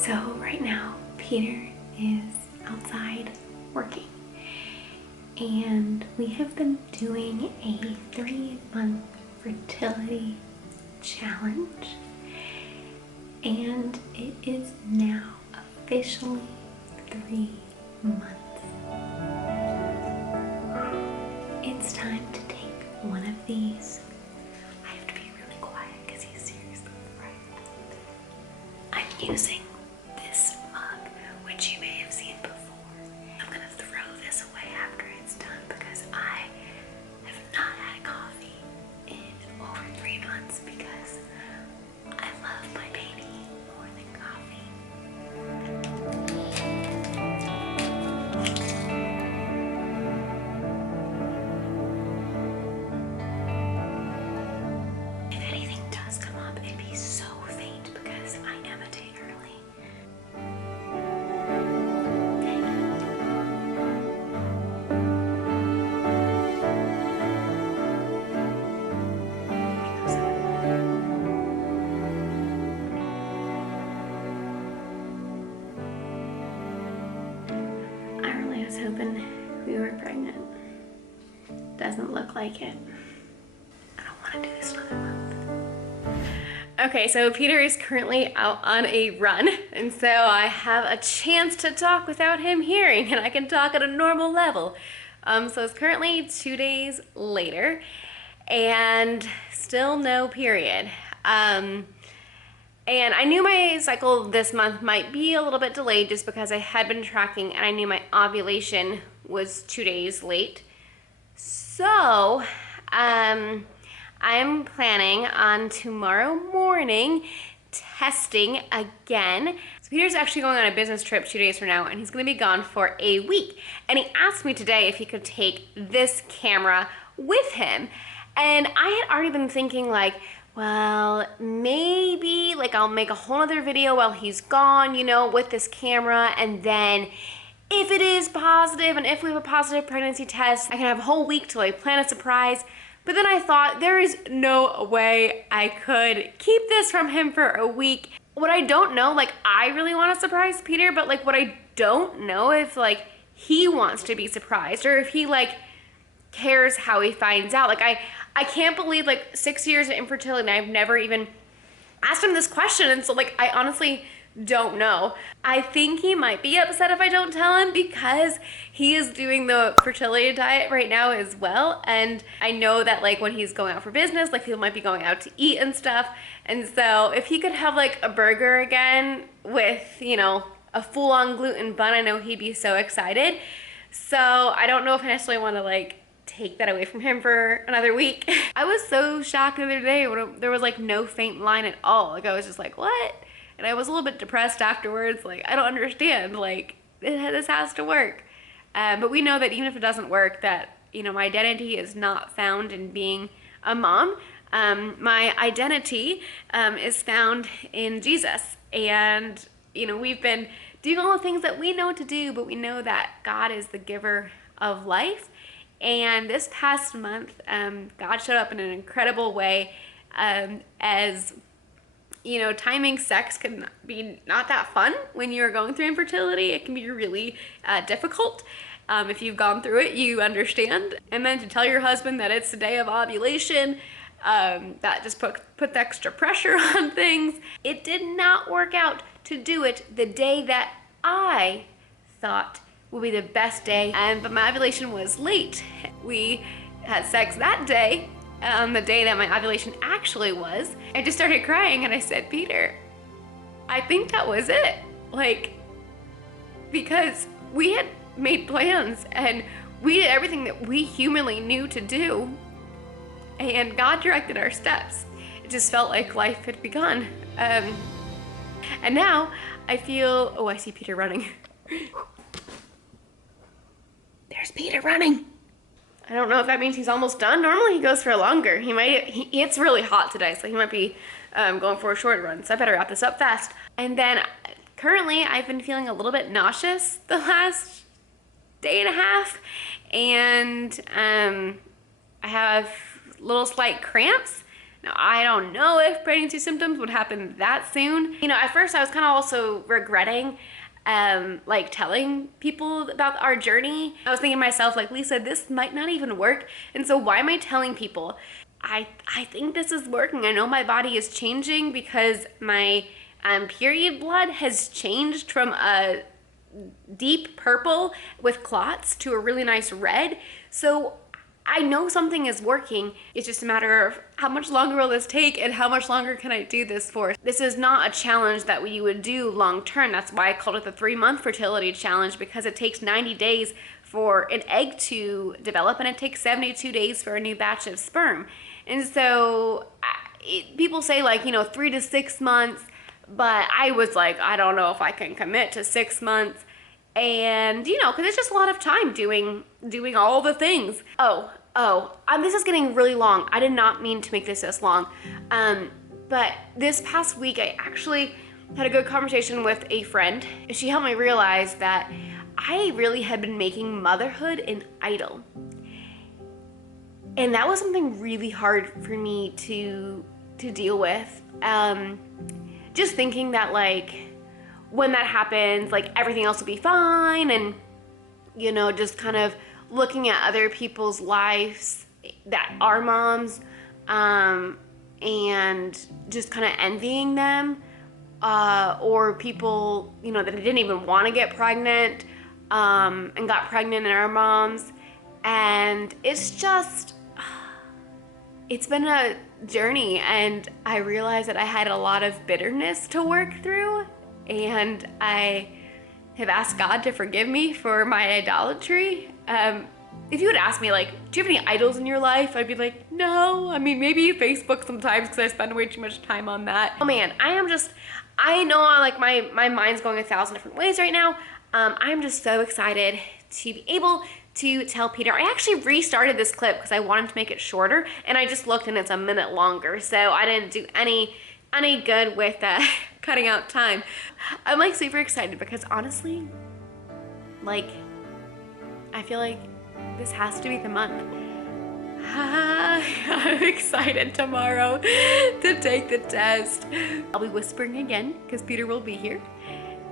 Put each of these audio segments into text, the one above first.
So right now, Peter is outside working, and we have been doing a 3-month fertility challenge, and it is now officially 3 months. It's time to take one of these. I have to be really quiet because he's seriously frightened. I'm using this mug, which you may have seen before. I'm gonna throw this away after it's done because I have not had coffee in over 3 months because I love my baby more than coffee. If anything does come up, it'd be so faint because I am a day early. I really was hoping we were pregnant. Doesn't look like it. I don't want to do this another month. Okay, so Peter is currently out on a run, and so I have a chance to talk without him hearing, and I can talk at a normal level. So it's currently 2 days later, and still no period. And I knew my cycle this month might be a little bit delayed just because I had been tracking, and I knew my ovulation was 2 days late. So, I'm planning on tomorrow morning testing again. So Peter's actually going on a business trip 2 days from now, and he's gonna be gone for a week. And he asked me today if he could take this camera with him. And I had already been thinking like, well, maybe like I'll make a whole other video while he's gone, you know, with this camera, and then if it is positive and if we have a positive pregnancy test, I can have a whole week to like plan a surprise. But then I thought there is no way I could keep this from him for a week. What I don't know, like I really want to surprise Peter, but like what I don't know if like he wants to be surprised or if he like cares how he finds out. Like I can't believe like 6 years of infertility and I've never even asked him this question. And so like I honestly don't know. I think he might be upset if I don't tell him because he is doing the fertility diet right now as well. And I know that like when he's going out for business, like people might be going out to eat and stuff. And so if he could have like a burger again with, you know, a full-on gluten bun, I know he'd be so excited. So I don't know if I necessarily want to like take that away from him for another week. I was so shocked the other day when there was like no faint line at all. Like I was just like, what? And I was a little bit depressed afterwards. Like, I don't understand. Like, this has to work. But we know that even if it doesn't work, that, you know, my identity is not found in being a mom. My identity is found in Jesus. And, you know, we've been doing all the things that we know to do, but we know that God is the giver of life. And this past month, God showed up in an incredible way as you know, timing sex can be not that fun when you're going through infertility. It can be really difficult. If you've gone through it, you understand. And then to tell your husband that it's the day of ovulation, that just puts extra pressure on things. It did not work out to do it the day that I thought would be the best day. But my ovulation was late. We had sex that day. On the day that my ovulation actually was, I just started crying and I said, Peter, I think that was it. Like, because we had made plans and we did everything that we humanly knew to do, and God directed our steps. It just felt like life had begun. And now I feel, oh, I see Peter running. There's Peter running. I don't know if that means he's almost done. Normally he goes for longer. It's really hot today, so he might be going for a short run. So I better wrap this up fast. And then currently I've been feeling a little bit nauseous the last day and a half. And I have little slight cramps. Now, I don't know if pregnancy symptoms would happen that soon. You know, at first I was kind of also regretting like telling people about our journey. I was thinking to myself, like, Lisa, this might not even work. And so why am I telling people? I think this is working. I know my body is changing because my period blood has changed from a deep purple with clots to a really nice red. So I know something is working. It's just a matter of how much longer will this take and how much longer can I do this for. This is not a challenge that you would do long term. That's why I called it the 3-month fertility challenge, because it takes 90 days for an egg to develop and it takes 72 days for a new batch of sperm. And so people say, like, you know, 3 to 6 months, but I was like, I don't know if I can commit to 6 months. And, you know, because it's just a lot of time doing all the things. This is getting really long. I did not mean to make this long. But this past week, I actually had a good conversation with a friend. She helped me realize that I really had been making motherhood an idol. And that was something really hard for me to deal with. Just thinking that, like, when that happens, like, everything else will be fine, and, you know, just kind of looking at other people's lives that are moms, and just kind of envying them, or people, you know, that didn't even want to get pregnant, and got pregnant and are moms. And it's been a journey, and I realized that I had a lot of bitterness to work through, and I have asked God to forgive me for my idolatry. If you would ask me, like, do you have any idols in your life? I'd be like, no. I mean, maybe Facebook sometimes because I spend way too much time on that. Oh man, I know, like, my mind's going 1,000 different ways right now. I'm just so excited to be able to tell Peter. I actually restarted this clip because I wanted to make it shorter, and I just looked and it's a minute longer, so I didn't do any good with cutting out time. I'm, like, super excited because honestly, like, I feel like this has to be the month. I'm excited tomorrow to take the test. I'll be whispering again because Peter will be here,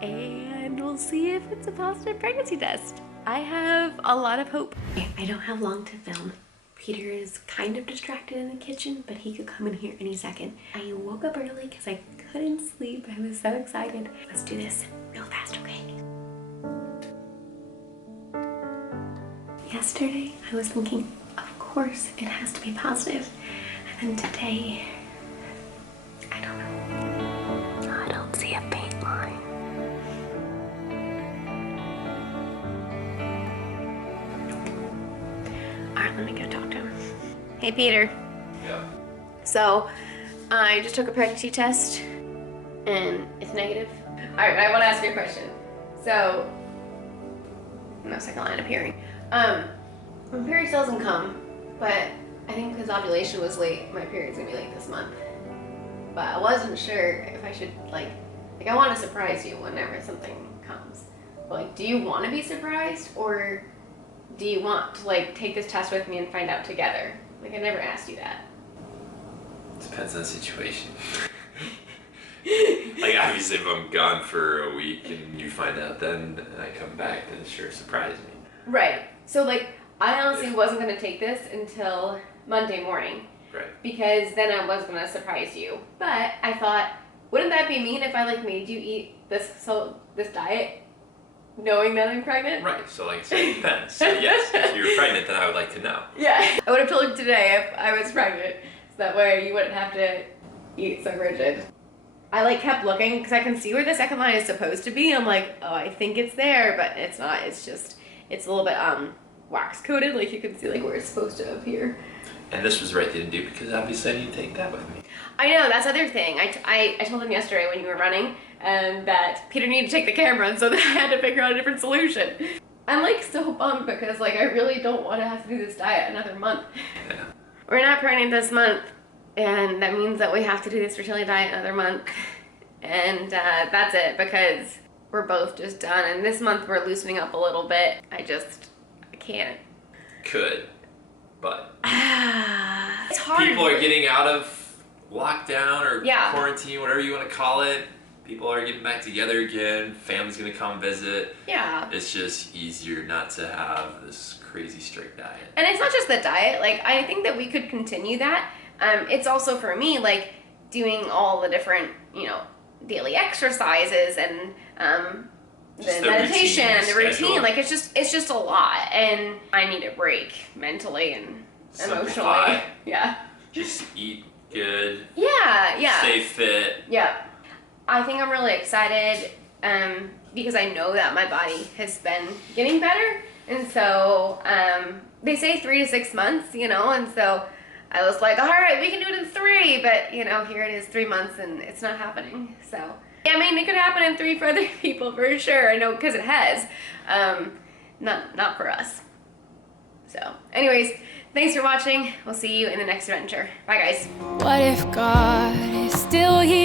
and we'll see if it's a positive pregnancy test. I have a lot of hope. I don't have long to film. Peter is kind of distracted in the kitchen, but he could come in here any second. I woke up early because I couldn't sleep. I was so excited. Let's do this real fast, okay? Yesterday, I was thinking, of course, it has to be positive. And then today, I don't know. I don't see a faint line. Alright, let me go talk to him. Hey, Peter. Yeah. So, I just took a pregnancy test, and it's negative. Alright, I want to ask you a question. So, no second line appearing. My period still doesn't come, but I think because ovulation was late, my period's gonna be late this month. But I wasn't sure if I should, like I want to surprise you whenever something comes. But, like, do you want to be surprised, or do you want to, like, take this test with me and find out together? Like, I never asked you that. Depends on the situation. Like, obviously, if I'm gone for a week and you find out then and I come back, then sure, surprise me. Right. So, like, I honestly wasn't going to take this until Monday morning. Right. Because then I was going to surprise you. But I thought, wouldn't that be mean if I, like, made you eat this diet knowing that I'm pregnant? Right. So, like I said, it depends. So, yes, if you're pregnant, then I would like to know. Yeah. I would have told you today if I was pregnant. So that way you wouldn't have to eat so rigid. I, like, kept looking because I can see where the second line is supposed to be. I'm like, oh, I think it's there, but it's not. It's just, it's a little bit wax coated. Like, you can see, like, where it's supposed to appear. And this was the right thing to do because obviously I need to take that with me. I know, that's the other thing. I told him yesterday when you were running that Peter needed to take the camera, and so then I had to figure out a different solution. I'm, like, so bummed because, like, I really don't want to have to do this diet another month. Yeah. We're not pregnant this month, and that means that we have to do this fertility diet another month. And that's it, because we're both just done. And this month we're loosening up a little bit. I can't. Could, but It's hard. people are getting out of lockdown or Yeah. quarantine, whatever you want to call it, people are getting back together again. Family's gonna come visit. Yeah. It's just easier not to have this crazy strict diet. And it's not just the diet. Like, I think that we could continue that. It's also for me, like, doing all the different, you know, daily exercises and the meditation and the routine. schedule. Like, it's just a lot, and I need a break mentally and emotionally. Simplify. Yeah. Just eat good. Yeah. Stay fit. Yeah. I think I'm really excited because I know that my body has been getting better. And so they say 3 to 6 months, you know, and so I was like, all right, we can do it in 3, but, you know, here it is 3 months and it's not happening. So, yeah, I mean, it could happen in 3 for other people for sure. I know, because it has. Not for us. So, anyways, thanks for watching. We'll see you in the next adventure. Bye, guys. What if God is still here?